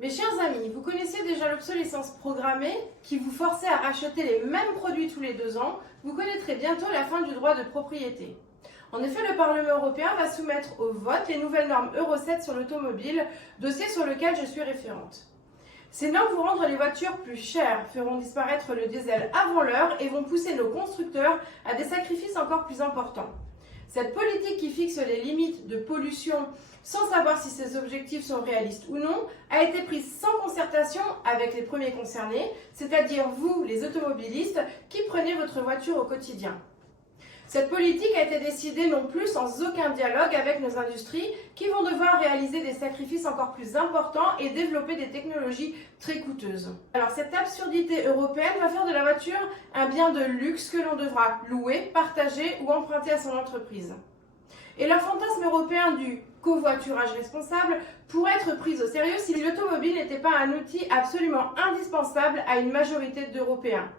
Mes chers amis, vous connaissiez déjà l'obsolescence programmée qui vous forçait à racheter les mêmes produits tous les 2 ans. Vous connaîtrez bientôt la fin du droit de propriété. En effet, le Parlement européen va soumettre au vote les nouvelles normes Euro 7 sur l'automobile, dossier sur lequel je suis référente. Ces normes vont rendre les voitures plus chères, feront disparaître le diesel avant l'heure et vont pousser nos constructeurs à des sacrifices encore plus importants. Cette politique qui fixe les limites de pollution sans savoir si ces objectifs sont réalistes ou non, a été prise sans concertation avec les premiers concernés, c'est-à-dire vous, les automobilistes, qui prenez votre voiture au quotidien. Cette politique a été décidée non plus sans aucun dialogue avec nos industries qui vont devoir réaliser des sacrifices encore plus importants et développer des technologies très coûteuses. Alors cette absurdité européenne va faire de la voiture un bien de luxe que l'on devra louer, partager ou emprunter à son entreprise. Et leur fantasme européen du covoiturage responsable pourrait être pris au sérieux si l'automobile n'était pas un outil absolument indispensable à une majorité d'Européens.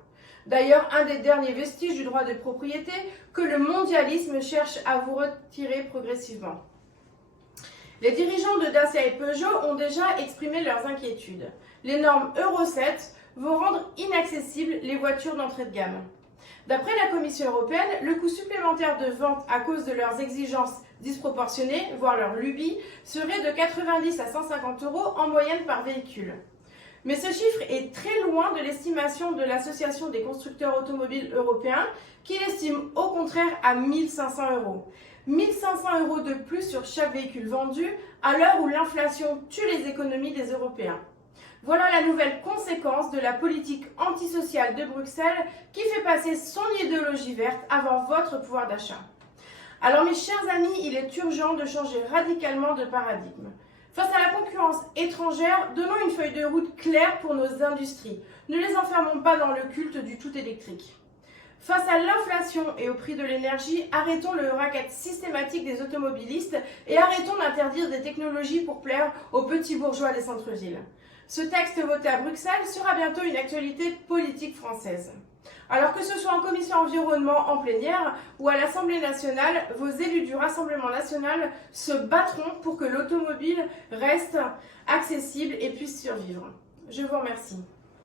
D'ailleurs, un des derniers vestiges du droit de propriété que le mondialisme cherche à vous retirer progressivement. Les dirigeants de Dacia et Peugeot ont déjà exprimé leurs inquiétudes. Les normes Euro 7 vont rendre inaccessibles les voitures d'entrée de gamme. D'après la Commission européenne, le coût supplémentaire de vente à cause de leurs exigences disproportionnées, voire leur lubie, serait de 90 à 150 € en moyenne par véhicule. Mais ce chiffre est très loin de l'estimation de l'Association des constructeurs automobiles européens, qui l'estime au contraire à 1500 €. 1500 € de plus sur chaque véhicule vendu, à l'heure où l'inflation tue les économies des Européens. Voilà la nouvelle conséquence de la politique antisociale de Bruxelles qui fait passer son idéologie verte avant votre pouvoir d'achat. Alors mes chers amis, il est urgent de changer radicalement de paradigme. Face à la concurrence étrangère, donnons une feuille de route claire pour nos industries. Ne les enfermons pas dans le culte du tout électrique. Face à l'inflation et au prix de l'énergie, arrêtons le racket systématique des automobilistes et arrêtons d'interdire des technologies pour plaire aux petits bourgeois des centres-villes. Ce texte voté à Bruxelles sera bientôt une actualité politique française. Alors que ce soit en commission environnement en plénière ou à l'Assemblée nationale, vos élus du Rassemblement national se battront pour que l'automobile reste accessible et puisse survivre. Je vous remercie.